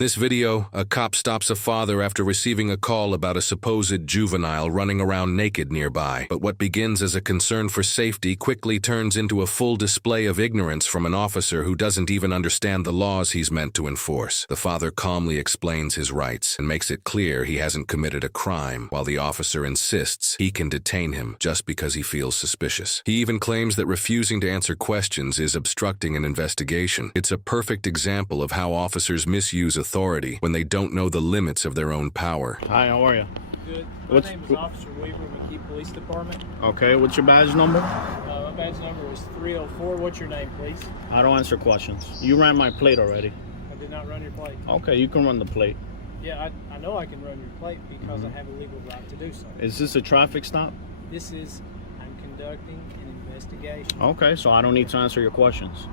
This video, a cop stops a father after receiving a call about a supposed juvenile running around naked nearby. But what begins as a concern for safety quickly turns into a full display of ignorance from an officer who doesn't even understand the laws he's meant to enforce. The father calmly explains his rights and makes it clear he hasn't committed a crime, while the officer insists he can detain him just because he feels suspicious. He even claims that refusing to answer questions is obstructing an investigation. It's a perfect example of how officers misuse authority when they don't know the limits of their own power. Hi, how are you? Good. My name is Officer Weaver, McKee Police Department. Okay, what's your badge number? My badge number is 304. What's your name, please? I don't answer questions. You ran my plate already. I did not run your plate. Okay, you can run the plate. Yeah, I know I can run your plate because I have a legal right to do so. Is this a traffic stop? This is, I'm conducting an investigation. Okay, so I don't need to answer your questions.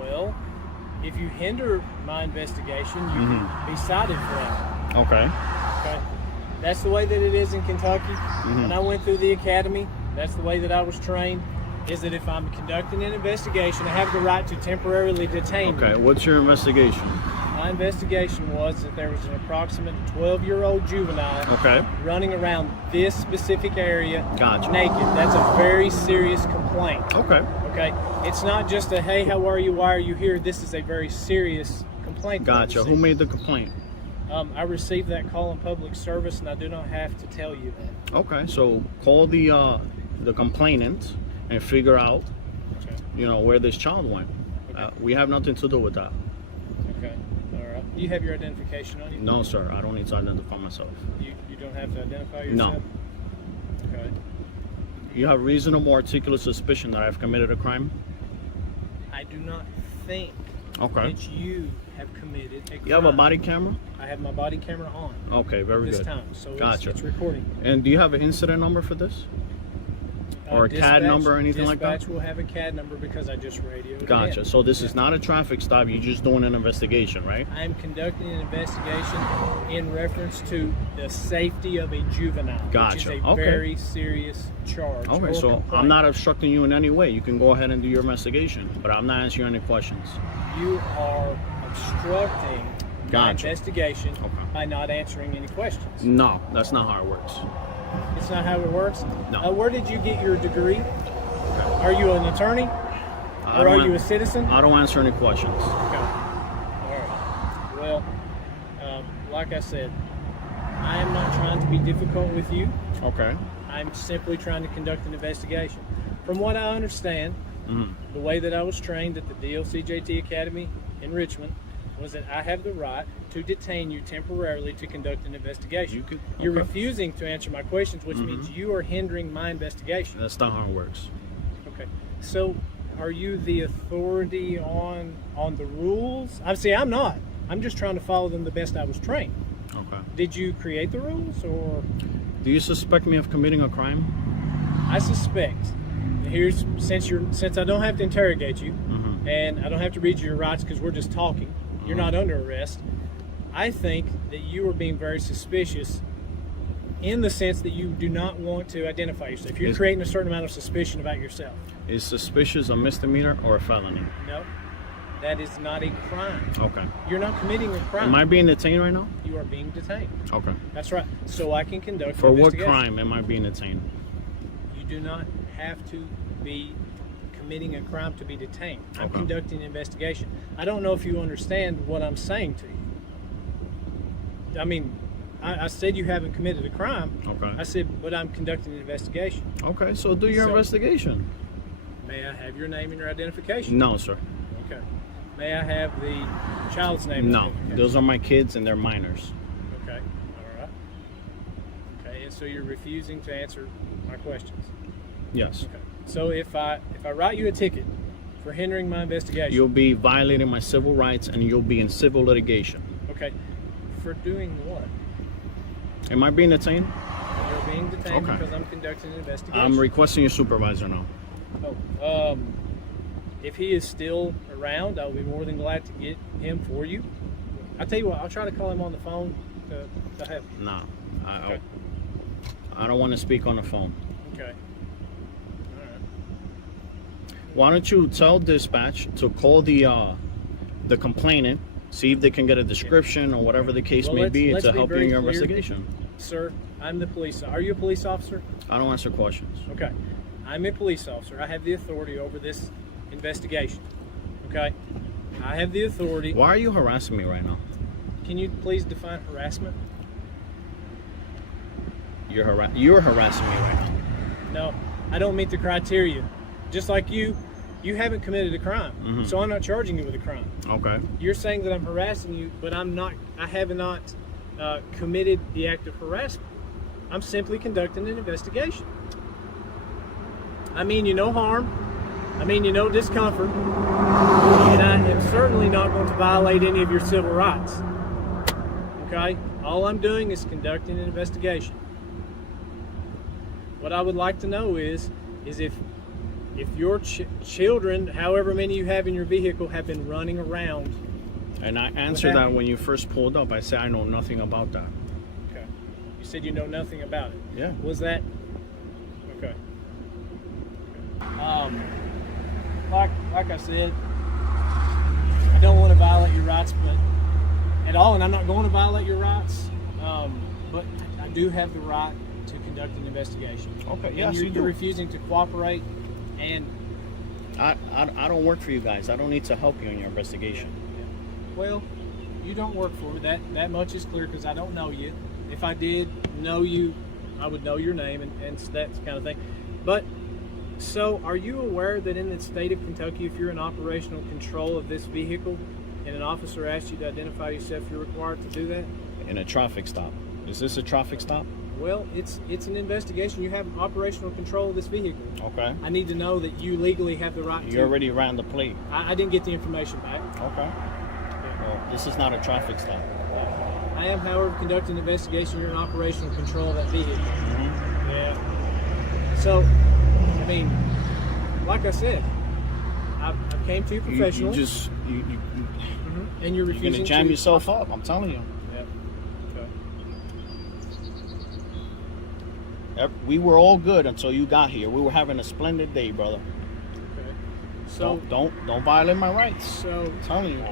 Well, if you hinder my investigation, you can be cited for that. Okay. Okay. That's the way that it is in Kentucky. When I went through the academy, that's the way that I was trained, is that if I'm conducting an investigation, I have the right to temporarily detain you. Okay, what's your investigation? My investigation was that there was an approximate 12-year-old juvenile running around this specific area naked. That's a very serious complaint. Okay. Okay? It's not just a, hey, how are you, why are you here? This is a very serious complaint. Gotcha. Who made the complaint? I received that call in public service, and I do not have to tell you that. Okay, so call the complainant and figure out, you know, where this child went. We have nothing to do with that. Okay, all right. Do you have your identification on you? No, sir. I don't need to identify myself. You don't have to identify yourself? No. Okay. You have reasonable articulate suspicion that I've committed a crime? I do not think that you have committed a crime. You have a body camera? I have my body camera on. Okay, very good. This time, so Gotcha. it's recording. And do you have an incident number for this? Or a CAD number or anything like that? Dispatch will have a CAD number because I just radioed. Gotcha. So this is not a traffic stop. You're just doing an investigation, right? I am conducting an investigation in reference to the safety of a juvenile. Gotcha. Which is a very serious charge. Okay, so complaint. I'm not obstructing you in any way. You can go ahead and do your investigation, but I'm not answering any questions. You are obstructing my investigation by not answering any questions. No, that's not how it works. It's not how it works? No. Where did you get your degree? Are you an attorney? Or are you a citizen? I don't answer any questions. Okay. All right. Well, like I said, I am not trying to be difficult with you. Okay. I'm simply trying to conduct an investigation. From what I understand, the way that I was trained at the DLCJT Academy in Richmond was that I have the right to detain you temporarily to conduct an investigation. You're refusing to answer my questions, which means you are hindering my investigation. That's not how it works. Okay. So, are you the authority on the rules? I'm not. I'm just trying to follow them the best I was trained. Okay. Did you create the rules, or? Do you suspect me of committing a crime? I suspect. Since I don't have to interrogate you, and I don't have to read you your rights because we're just talking. You're not under arrest. I think that you are being very suspicious in the sense that you do not want to identify yourself. You're creating a certain amount of suspicion about yourself. Is suspicious a misdemeanor or a felony? No, that is not a crime. Okay. You're not committing a crime. Am I being detained right now? You are being detained. Okay. That's right. So I can conduct For an what investigation. crime am I being detained? You do not have to be committing a crime to be detained. I'm conducting an investigation. I don't know if you understand what I'm saying to you. I mean, I said you haven't committed a crime. Okay. I said, but I'm conducting an investigation. Okay, so do your investigation. May I have your name and your identification? No, sir. Okay. May I have the child's name? No, those are my kids and they're minors. Okay. All right. Okay, and so you're refusing to answer my questions? Yes. Okay. So if I write you a ticket for hindering my investigation, you'll be violating my civil rights and you'll be in civil litigation. Okay. For doing what? Am I being detained? You're being detained because I'm conducting an investigation. I'm requesting your supervisor now. Oh, if he is still around, I'll be more than glad to get him for you. I'll tell you what, I'll try to call him on the phone to help. No, I don't want to speak on the phone. Okay. Why don't you tell dispatch to call the complainant see if they can get a description or whatever the case Well, may be let's to be help you very in your clear. investigation. Sir, I'm the police. Are you a police officer? I don't answer questions. Okay. I'm a police officer. I have the authority over this investigation. Okay? I have the authority. Why are you harassing me right now? Can you please define harassment? You're harassing me right now. No, I don't meet the criteria. Just like you haven't committed a crime. So I'm not charging you with a crime. Okay. You're saying that I'm harassing you, but I have not committed the act of harassment. I'm simply conducting an investigation. I mean you no harm. I mean you no discomfort. And I am certainly not going to violate any of your civil rights. Okay? All I'm doing is conducting an investigation. What I would like to know is if your children, however many you have in your vehicle, have been running around. And I answered that when you first pulled up. I said I know nothing about that. Okay. You said you know nothing about it. Yeah. Was that okay? Like I said, I don't want to violate your rights, but at all, and I'm not going to violate your rights. But I do have the right to conduct an investigation. Okay. Yes, and you do. you're refusing to cooperate, and I don't work for you guys. I don't need to help you in your investigation. well, you don't work for me. That much is clear because I don't know you. If I did know you, I would know your name and that kind of thing. But so, are you aware that in the state of Kentucky, if you're in operational control of this vehicle, and an officer asks you to identify yourself, you're required to do that? In a traffic stop. Is this a traffic stop? Well, it's an investigation. You have operational control of this vehicle. Okay. I need to know that you legally have the right to. You already ran the plate. I didn't get the information back. Okay. Well, this is not a traffic stop. I am, however, conducting an investigation. You're in operational control of that vehicle. Yeah. So, I mean, like I said, I came to you professional. You and you're refusing gonna jam to yourself up. I'm telling you. Yeah. Okay. We were all good until you got here. We were having a splendid day, brother. Okay. So Don't violate my rights. So I'm telling you.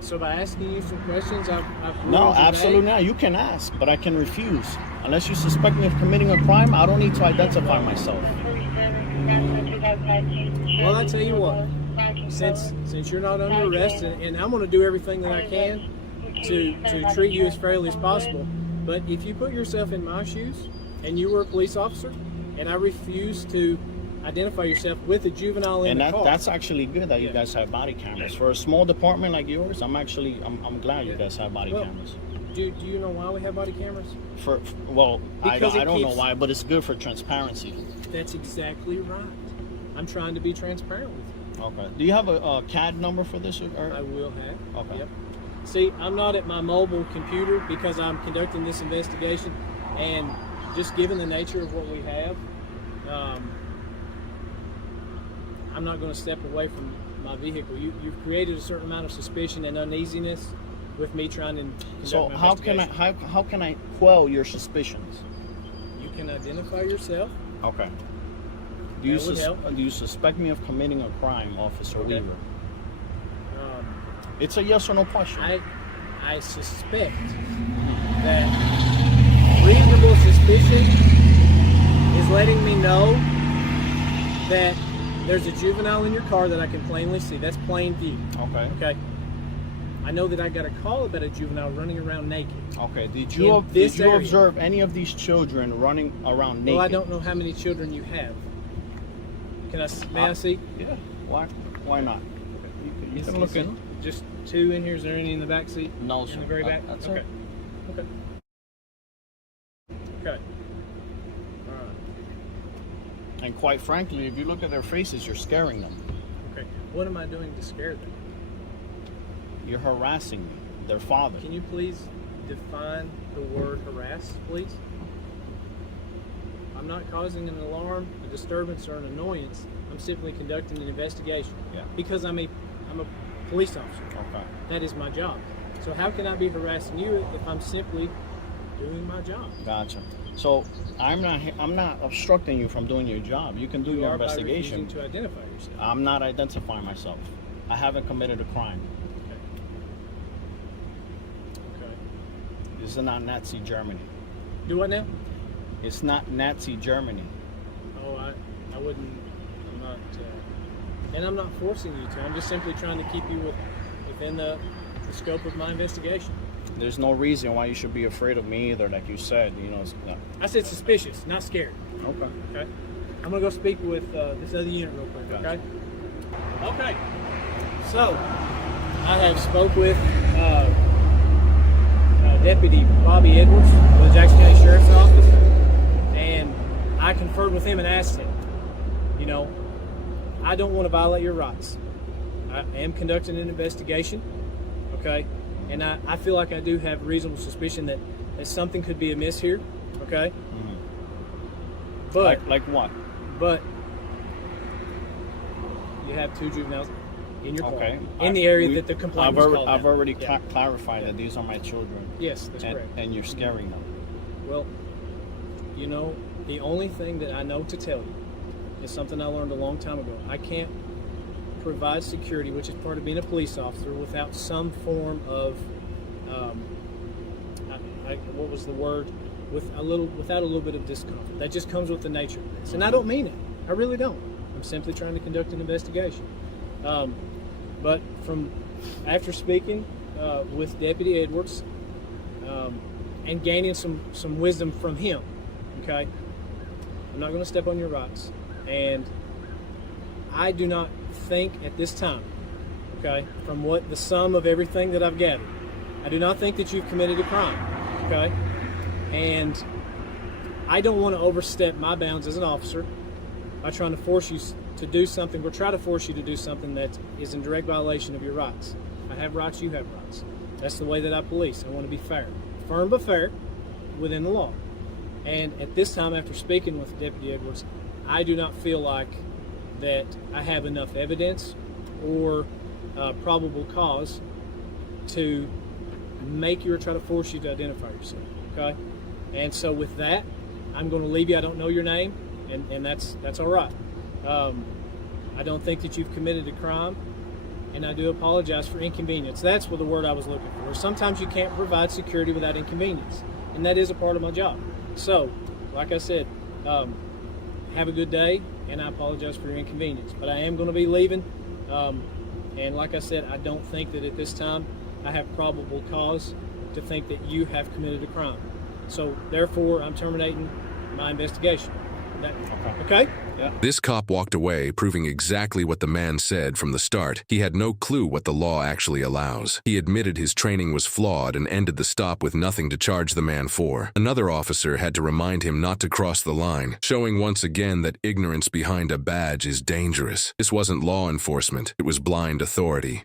So by asking you some questions, I've No, ruined your absolutely day? not. You can ask, but I can refuse. Unless you suspect me of committing a crime, I don't need to identify myself. Well, I tell you what, since you're not under arrest, and I'm going to do everything that I can to treat you as fairly as possible, but if you put yourself in my shoes, and you were a police officer, and I refuse to identify yourself with a juvenile in the car. That's actually good that you guys have body cameras. For a small department like yours, I'm glad you guys have body cameras. Do you know why we have body cameras? I Because don't know why, but it's good for transparency. That's exactly right. I'm trying to be transparent with you. Okay. Do you have a CAD number for this? I will have. Okay. Yep. See, I'm not at my mobile computer because I'm conducting this investigation, and just given the nature of what we have, I'm not going to step away from my vehicle. You've created a certain amount of suspicion and uneasiness with me trying to conduct So my how can I quell your suspicions? You can identify yourself. Okay. Do you suspect me of committing a crime, Officer Okay. Weaver? It's a yes or no question. I suspect that reasonable suspicion is letting me know that there's a juvenile in your car that I can plainly see. That's plain view. Okay. Okay. I know that I got a call about a juvenile running around naked. Okay. Did In you this area. observe any of these children running around naked? Well, I don't know how many children you have. May I see? Yeah. Why not? You can look in. Just two in here. Is there any in the back seat? No, sir. In the very back? That's okay. it. Okay. Okay. All right. And quite frankly, if you look at their faces, you're scaring them. Okay. What am I doing to scare them? You're harassing me, their father. Can you please define the word harass, please? I'm not causing an alarm, a disturbance, or an annoyance. I'm simply conducting an investigation. Yeah. Because I'm a police officer. Okay. That is my job. So how can I be harassing you if I'm simply doing my job? Gotcha. So I'm not obstructing you from doing your job. You can do your By investigation. refusing to identify yourself. I'm not identifying myself. I haven't committed a crime. Okay. This is not Nazi Germany. Do what now? It's not Nazi Germany. Oh, I wouldn't. I'm not. And I'm not forcing you to. I'm just simply trying to keep you within the scope of my investigation. There's no reason why you should be afraid of me either, like you said. You know, no. I said suspicious, not scared. Okay. Okay. I'm gonna go speak with this other unit real quick. Gotcha. Okay. Okay. So I have spoke with Deputy Bobby Edwards of the Jackson County Sheriff's Office, and I conferred with him and asked him, you know, I don't want to violate your rights. I am conducting an investigation, okay, and I feel like I do have reasonable suspicion that something could be amiss here, okay. Mm-hmm. But like what? But you have 2 juveniles in your car, Okay. in the area that the complaint was called. I've already Yeah. clarified that these are my children. Yes, that's correct. And you're scaring them. Well, you know, the only thing that I know to tell you is something I learned a long time ago. I can't provide security, which is part of being a police officer, without some form of, what was the word? Without a little bit of discomfort. That just comes with the nature of this. And I don't mean it. I really don't. I'm simply trying to conduct an investigation. But after speaking with Deputy Edwards and gaining some wisdom from him, okay, I'm not going to step on your rights. And I do not think at this time, okay, from what the sum of everything that I've gathered, I do not think that you've committed a crime, okay? And I don't want to overstep my bounds as an officer by trying to force you to do something, or try to force you to do something that is in direct violation of your rights. I have rights, you have rights. That's the way that I police. I want to be fair. Firm but fair within the law. And at this time, after speaking with Deputy Edwards, I do not feel like that I have enough evidence or probable cause to make you or try to force you to identify yourself, okay? And so with that, I'm going to leave you. I don't know your name, and that's all right. I don't think that you've committed a crime, and I do apologize for inconvenience. That's what the word I was looking for. Sometimes you can't provide security without inconvenience, and that is a part of my job. So, like I said, have a good day, and I apologize for your inconvenience. But I am going to be leaving, and like I said, I don't think that at this time I have probable cause to think that you have committed a crime. So, therefore, I'm terminating my investigation. Okay? Yeah. This cop walked away, proving exactly what the man said from the start. He had no clue what the law actually allows. He admitted his training was flawed and ended the stop with nothing to charge the man for. Another officer had to remind him not to cross the line, showing once again that ignorance behind a badge is dangerous. This wasn't law enforcement, it was blind authority.